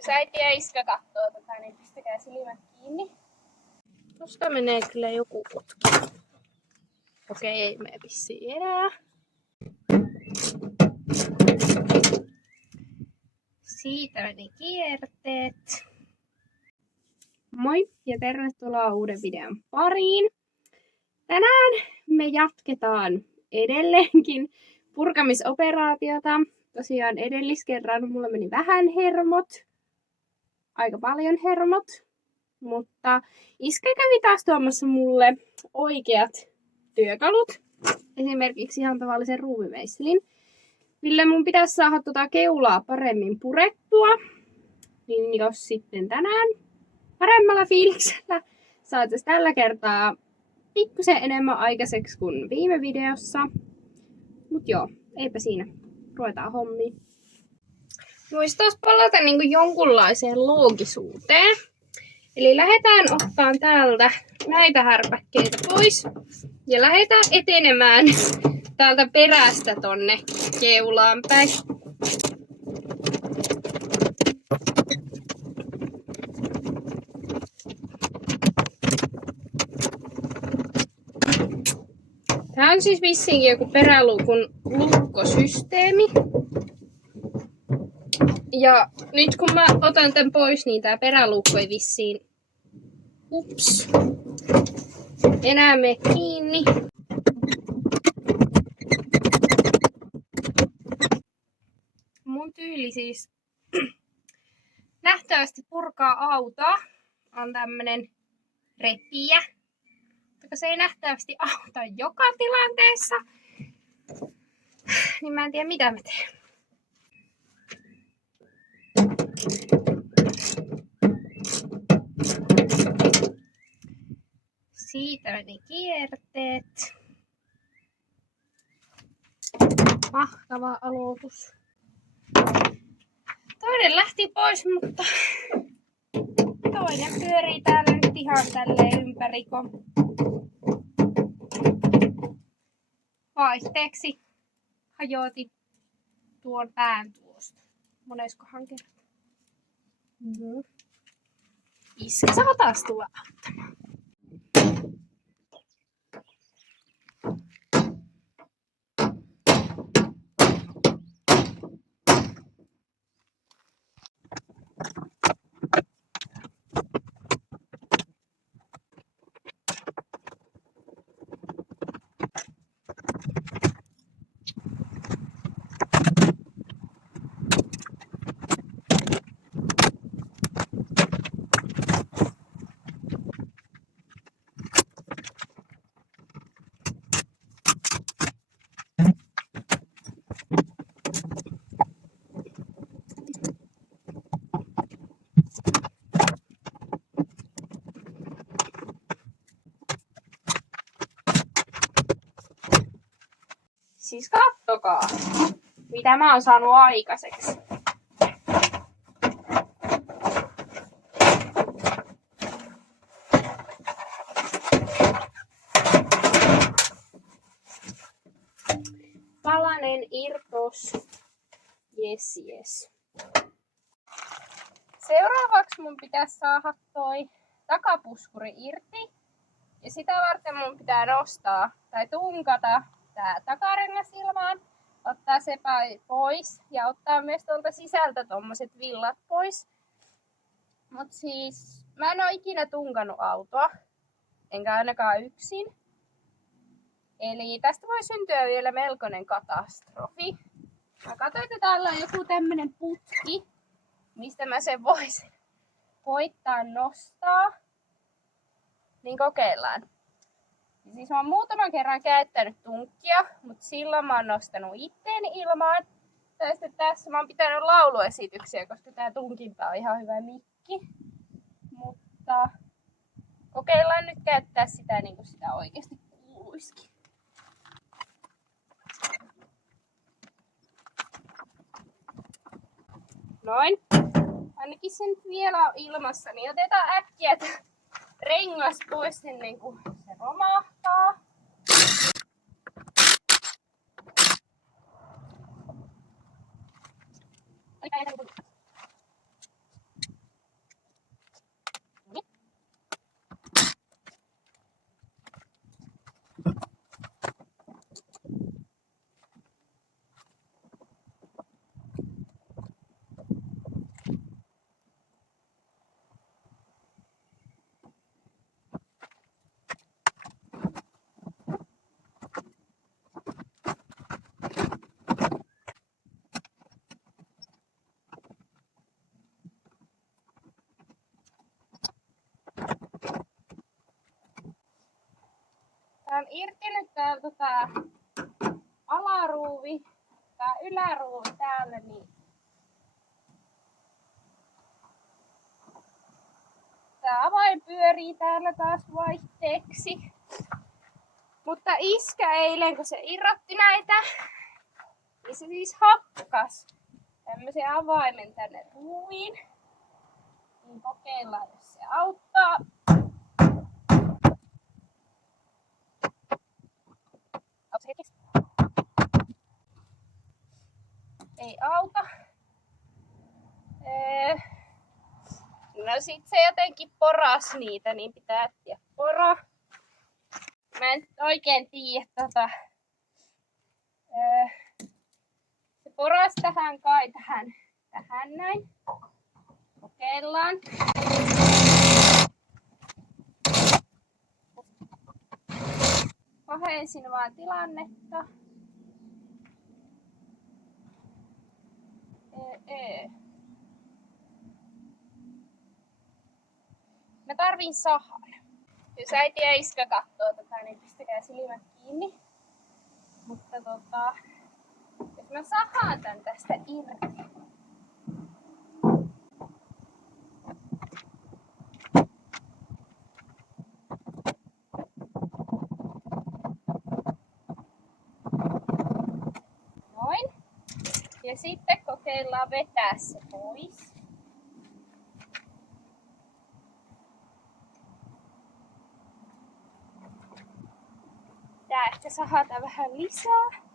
Jos äiti ja iskä kattoo tätä, niin pistäkää silmät kiinni. Tuosta menee kyllä joku putki. Okei, ei mene vissiin enää. Siitä meni kierteet. Moi ja tervetuloa uuden videon pariin. Tänään me jatketaan edelleenkin purkamisoperaatiota. Tosiaan edelliskerran mulla meni vähän hermot. Aika paljon hermot. Mutta iskä kävi taas tuomassa mulle oikeat työkalut. Esimerkiksi ihan tavallisen ruuvimeisselin. Millä mun pitäisi saada tuota keulaa paremmin purettua. Niin jos sitten tänään paremmalla fiiliksellä saataisiin tällä kertaa pikkusen enemmän aikaiseksi kuin viime videossa. Mut joo, eipä siinä. Ruvetaan hommiin. Muistaisi palata jonkunlaiseen loogisuuteen. Eli lähdetään ottaan täältä näitä härpäkkeitä pois. Ja lähdetään etenemään täältä perästä tonne keulaan päin. Tää on siis vissiinkin joku peräluukun lukkosysteemi. Ja nyt kun mä otan tän pois, niin tää peräluukku ei vissiin enää mene kiinni. Mun tyyli siis nähtävästi purkaa autoa on tämmönen repiä. Mutta se ei nähtävästi auta joka tilanteessa. Niin mä en tiedä mitä mä teen. Siitä meni kierteet. Mahtava aloitus. Toinen lähti pois, mutta toinen pyörii täällä nyt ihan tälleen ympäriko. Vaihteeksi hajotin tuon pään tuosta. Moneskohan kertaa? Iskä saa taas tulla auttamaan. Siis kattokaa, mitä mä oon saanut aikaiseksi. Palanen irtos. Yes. Seuraavaksi mun pitäisi saada toi takapuskuri irti. Ja sitä varten mun pitää nostaa tai tunkata tää takarengas ilmaan, ottaa se pois ja ottaa myös tuolta sisältä tommoset villat pois. Mut siis mä en oo ikinä tunkannut autoa, enkä ainakaan yksin. Eli tästä voi syntyä vielä melkoinen katastrofi. Mä katsoin, että täällä on joku tämmönen putki, mistä mä sen voisin koittaa nostaa. Niin kokeillaan. Siis mä oon muutaman kerran käyttänyt tunkkia, mutta silloin mä oon nostanut itteeni ilmaan. Tai sitten tässä mä oon pitänyt lauluesityksiä, koska tää tunkinta on ihan hyvä mikki. Mutta kokeillaan nyt käyttää sitä niin kuin sitä oikeasti kuuluisikin. Noin. Ainakin se nyt vielä on ilmassa, niin otetaan äkkiä rengas pois ennen kuin se romahtaa. on irti nyt täältä tää alaruuvi, tää yläruuvi täällä, niin tää avain pyörii täällä taas vaihteeksi. Mutta iskä eilen, kun se irrotti näitä, niin se siis hakkas tämmösen avaimen tänne ruuviin. Niin kokeillaan, jos se auttaa. Ei auta. No sit se jotenkin poras niitä, niin pitää etsiä pora. Mä en oikein tiedä se poras tähän kai tähän näin. Kokeillaan. Pahensin vaan tilannetta. Mä tarvin sahan. Jos äiti ja iskä kattoo tätä, niin pistäkää silmät kiinni. Mutta jos mä sahaan tän tästä irti. Noin. Ja sitten kokeillaan vetää se pois. Tää ehkä sahata vähän lisää.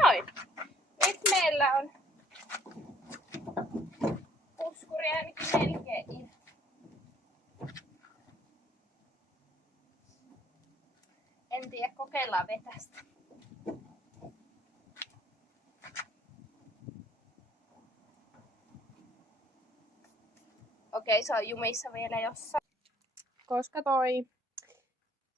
Noin. Nyt meillä on puskuri ainakin melkein irti. En tiedä, kokeillaan vetästä. Okei, se on jumissa vielä jossain. Koska toi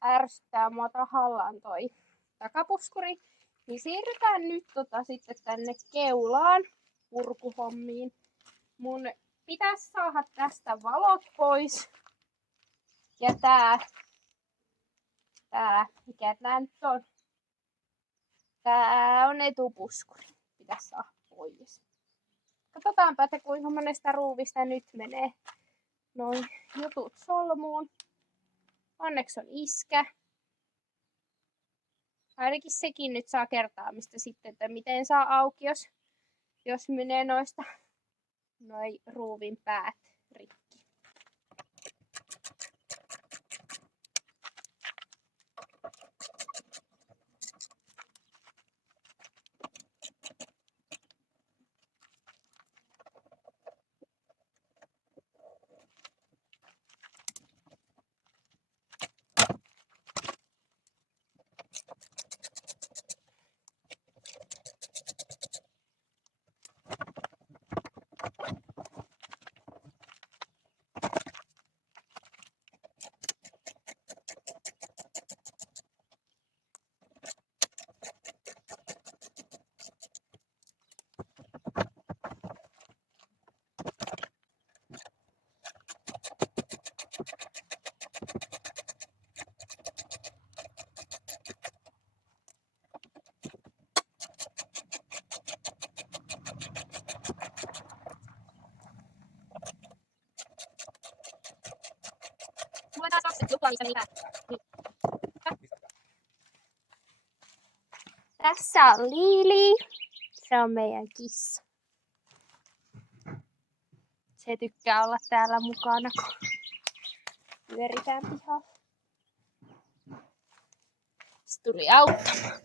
ärsyttää mua tahallaan toi takapuskuri, niin siirrytään nyt sitten tänne keulaan purkuhommiin. Mun pitäisi saada tästä valot pois. Ja mikä tää nyt on? Tää on etupuskuri. Pitäisi saada pois. Katsotaanpa, että kuinka monesta ruuvista nyt menee noin jutut solmuun. Onneksi on iskä. Ainakin sekin nyt saa kertaamista sitten, että miten saa auki, jos menee noista ruuvin päät rikki. Mulla taas 2 juplaa, missä niitä. Tässä on Liili. Se on meidän kissa. Se tykkää olla täällä mukana, kun pyöritään pihalla. Se tuli auttamaan.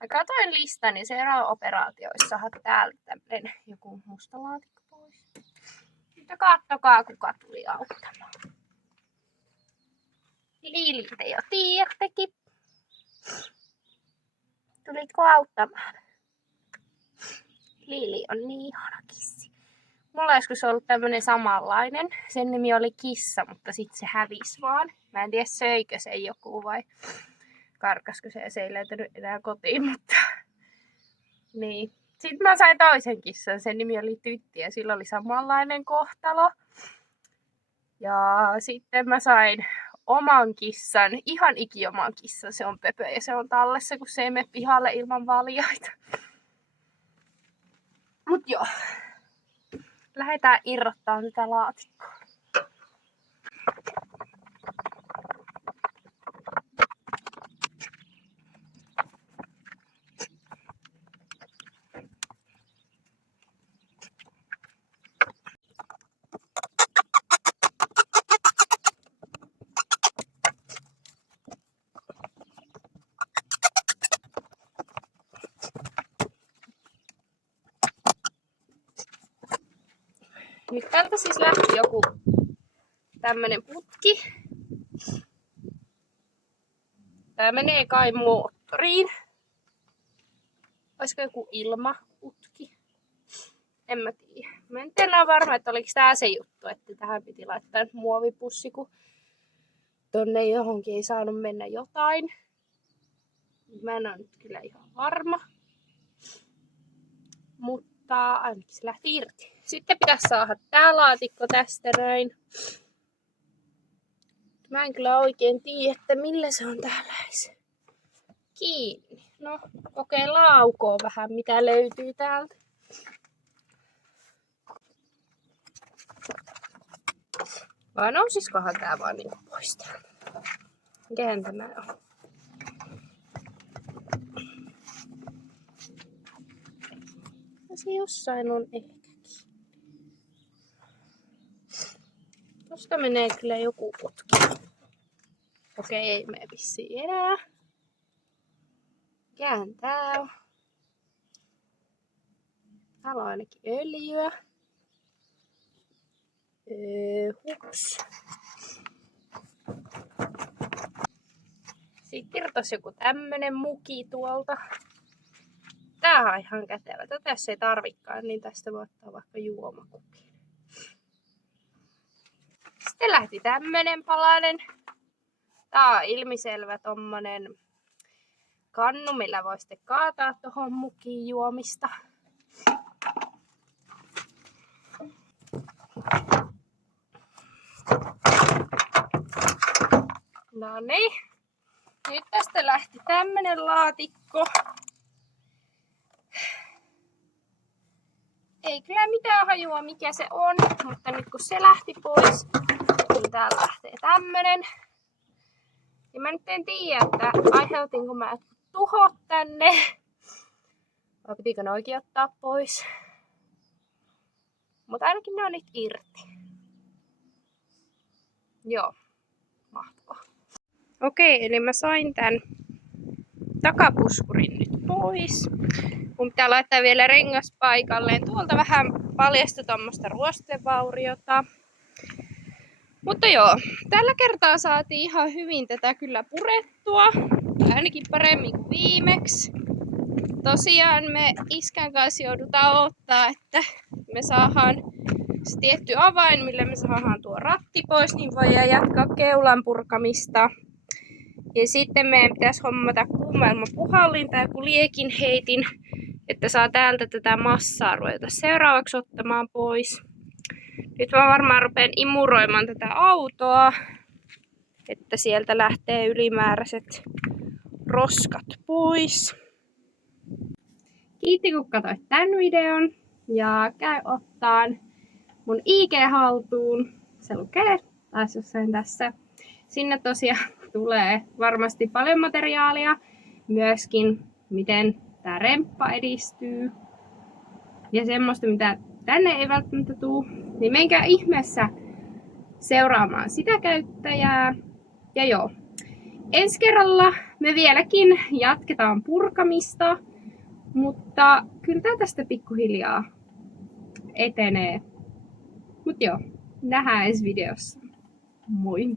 Mä katsoin listan ja seuraava operaatio olisi saada täältä tämmönen joku musta laatikko pois. Mutta kattokaa kuka tuli auttamaan. Liili te jo tiedättekin. Tulitko auttamaan? Liili on niin ihana kissi. Mulla on joskus ollut tämmönen samanlainen. Sen nimi oli Kissa, mutta sit se hävisi vaan. Mä en tiedä söikö se joku vai karkasko se ja se ei löytänyt enää kotiin, mutta niin. Sitten mä sain toisen kissan, sen nimi oli Tytti ja sillä oli samanlainen kohtalo. Ja sitten mä sain oman kissan, ihan ikioman kissan, se on Pöpö ja se on tallessa, kun se ei mene pihalle ilman valjaita. Mut joo, lähdetään irrottamaan tätä laatikkoa. Nyt täältä siis lähti joku tämmönen putki. Tää menee kai moottoriin. Olisiko joku ilmaputki? En mä tiedä. Mä en ole varma, että oliko tää se juttu, että tähän piti laittaa muovipussi, kun tonne johonkin ei saanut mennä jotain. Mä en ole nyt kyllä ihan varma. Mutta ainakin se lähti irti. Sitten pitäisi saada tää laatikko tästä näin. Mä en kyllä oikein tiedä, että millä se on tällaisen kiinni. No, kokeillaan aukoa vähän, mitä löytyy täältä. Vai nousisikohan tää vaan niinku pois täältä? Mikähän tämä on? Se jossain on ehkä. Tosta menee kyllä joku putki. Okei, ei mene vissiin enää. Mikähän tää on? Täällä on ainakin öljyä. Hups. Sitten irtosi joku tämmönen muki tuolta. Tää on ihan kätevä. Tätä jos ei tarvikaan, niin tästä voi ottaa vaikka juomakukin. Sitten lähti tämmönen palanen. Tää on ilmiselvä tommonen kannu, millä voi sitten kaataa tohon mukiin juomista. No niin. Nyt tästä lähti tämmönen laatikko. Ei kyllä mitään hajua mikä se on, mutta nyt kun se lähti pois, niin täältä lähtee tämmönen. Ja mä nyt en tiedä, että aiheutinko mä tuhot tänne. Vai pitikö ne oikein ottaa pois. Mutta ainakin ne on nyt irti. Joo, mahtavaa. Okei, eli mä sain tän takapuskurin nyt pois. Mun pitää laittaa vielä rengas paikalleen. Tuolta vähän paljastui tommoista ruostevauriota. Mutta joo, tällä kertaa saatiin ihan hyvin tätä kyllä purettua. Ainakin paremmin kuin viimeksi. Tosiaan me iskän kanssa joudutaan odottaa, että me saadaan se tietty avain, millä me saadaan tuo ratti pois, niin voidaan jatkaa keulan purkamista. Ja sitten meidän pitäisi hommata kuumailmapuhallin tai joku liekin heitin, että saa täältä tätä massaa ruveta seuraavaksi ottamaan pois. Nyt mä varmaan rupean imuroimaan tätä autoa, että sieltä lähtee ylimääräiset roskat pois. Kiitti kun katsoit tämän videon ja käy ottaan mun IG haltuun. Se lukee taas jossain tässä. Sinne tosiaan tulee varmasti paljon materiaalia. Myöskin miten tää remppa edistyy. Ja semmoista mitä tänne ei välttämättä tuu. Niin menkää ihmeessä seuraamaan sitä käyttäjää. Ja joo, ensi kerralla me vieläkin jatketaan purkamista, mutta kyllä tää tästä pikkuhiljaa etenee. Mut joo, nähdään ensi videossa. Moi!